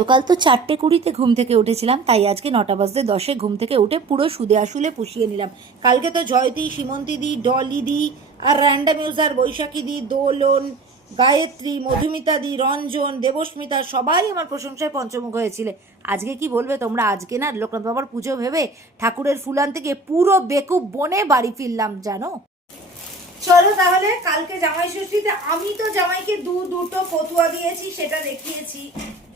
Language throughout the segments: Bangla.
সকাল তো 4:20 ঘুম থেকে উঠেছিলাম, তাই আজকে 9:10 ঘুম থেকে উঠে পুরো সুদে আসলে পুষিয়ে নিলাম। কালকে তো জয়দি, সীমন্তিদি, ডলিদি আর র্যান্ডাম ইউজার বৈশাখীদি, দোলন, গায়ত্রী, মধুমিতাদি, রঞ্জন, দেবস্মিতা সবাই আমার প্রশংসায় পঞ্চমুখ হয়েছিলে। আজকে কি বলবে তোমরা? আজকে না লোকনাথ বাবার পুজো ভেবে ঠাকুরের ফুল আনতে গিয়ে পুরো বেকুব বনে বাড়ি ফিরলাম জানো। চলো তাহলে, কালকে জামাই ষষ্ঠীতে আমি তো জামাইকে দুটো ফতুয়া দিয়েছি, সেটা দেখিয়েছি।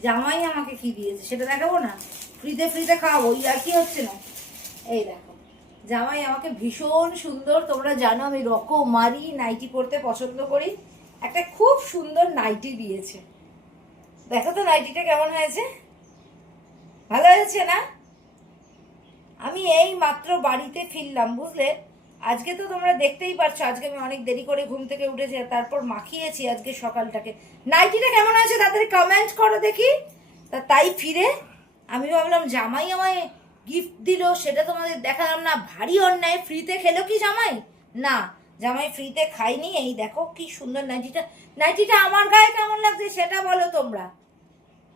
জামাই আমাকে কি দিয়েছে সেটা দেখাবো না? ফ্রিতে খাওয়াবো, আর কি হচ্ছে না? এই দেখো, জামাই আমাকে ভীষণ সুন্দর, তোমরা জানো আমি রকমারি নাইটি পরতে পছন্দ করি, একটা খুব সুন্দর নাইটি দিয়েছে। দেখো তো নাইটিটা কেমন হয়েছে, ভালো হয়েছে না? আমি এই মাত্র বাড়িতে ফিরলাম বুঝলে। আজকে তো তোমরা দেখতেই পাচ্ছ, আজকে আমি অনেক দেরি করে ঘুম থেকে উঠেছি, তারপর মাখিয়েছি আজকে সকালটাকে। নাইটিটা কেমন হয়েছে তাদের কমেন্ট করো দেখি। তাই ফিরে আমি ভাবলাম জামাই আমায় গিফট দিল, সেটা তোমাদের দেখালাম না। ভারী অন্যায়, ফ্রিতে খেলো কি জামাই? না, জামাই ফ্রিতে খাইনি। এই দেখো কি সুন্দর নাইটিটা আমার গায়ে কেমন লাগছে সেটা বলো তোমরা।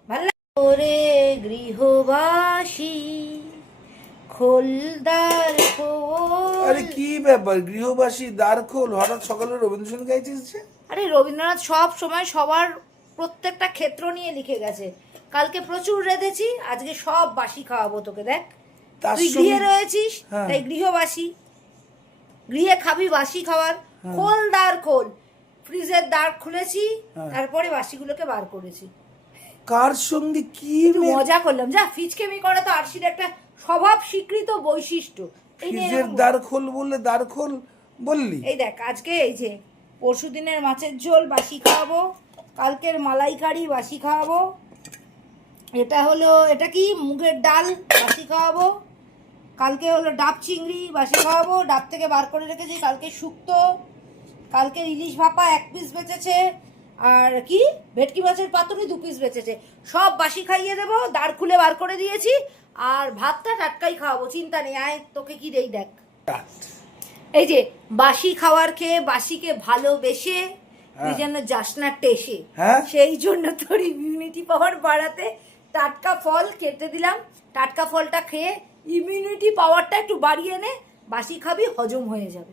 ভালো ওরে গৃহবাসী খোলদার খোল। আরে কি ব্যাপার, গৃহবাসী দ্বার খোল, হঠাৎ সকালে রবীন্দ্রসঙ্গীত গাইছিস যে? আরে রবীন্দ্রনাথ সব সময় সবার প্রত্যেকটা ক্ষেত্র নিয়ে লিখে গেছে। কালকে প্রচুর রেঁধেছি, আজকে সব বাসি খাওয়াবো তোকে। দেখ তুই গৃহে রয়েছিস, তাই গৃহবাসী, গৃহে খাবি বাসি খাবার। খোল দ্বার খোল, ফ্রিজের দ্বার খুলেছি, তারপরে বাসিগুলোকে বার করেছি। কার সঙ্গে কি মজা করলাম, যা ফিচকেমি করা তো আরশির একটা স্বভাব স্বীকৃত বৈশিষ্ট্য। ফ্রিজের দ্বার খোল বললে দ্বার খোল বললি? এই দেখ, আজকে এই যে পরশুদিনের মাছের ঝোল বাসি খাওয়াবো, কালকের মালাইকারি বাসি খাওয়াবো, এটা কি মুগের ডাল বাসি খাওয়াবো, কালকে হলো ডাব চিংড়ি বাসি খাওয়াবো, ডাব থেকে বার করে রেখেছি, কালকে শুক্তো, কালকে ইলিশ ভাপা 1 পিস বেঁচেছে, আর কি ভেটকি মাছের পাতুরি 2 পিস বেঁচেছে। সব বাসি খাইয়ে দেবো, দাঁড় খুলে বার করে দিয়েছি। আর ভাতটা টাটকাই খাওয়াবো, চিন্তা নেই। আয় তোকে কি দেই দেখ, এই যে বাসি খাওয়ার খেয়ে বাসিকে ভালোবেসে তুই যেন যাস না টেসে, সেই জন্য তোর ইমিউনিটি পাওয়ার বাড়াতে টাটকা ফল কেটে দিলাম। টাটকা ফলটা খেয়ে ইমিউনিটি পাওয়ারটা একটু বাড়িয়ে নে, বাসি খাবি, হজম হয়ে যাবে।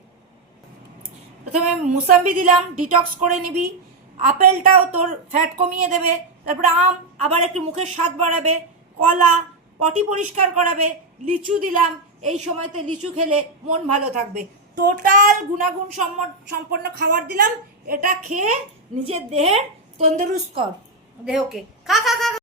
প্রথমে মুসাম্বি দিলাম, ডিটক্স করে নিবি। আপেলটাও তোর ফ্যাট কমিয়ে দেবে। তারপরে আম, আবার একটু মুখের স্বাদ বাড়াবে। কলা, পটি পরিষ্কার করাবে। লিচু দিলাম, এই সময়তে লিচু খেলে মন ভালো থাকবে। টোটাল গুণাগুণ সম্পন্ন খাবার দিলাম। এটা খেয়ে নিজের দেহের তন্দুরুস্ত কর, দেহকে খা খা খা।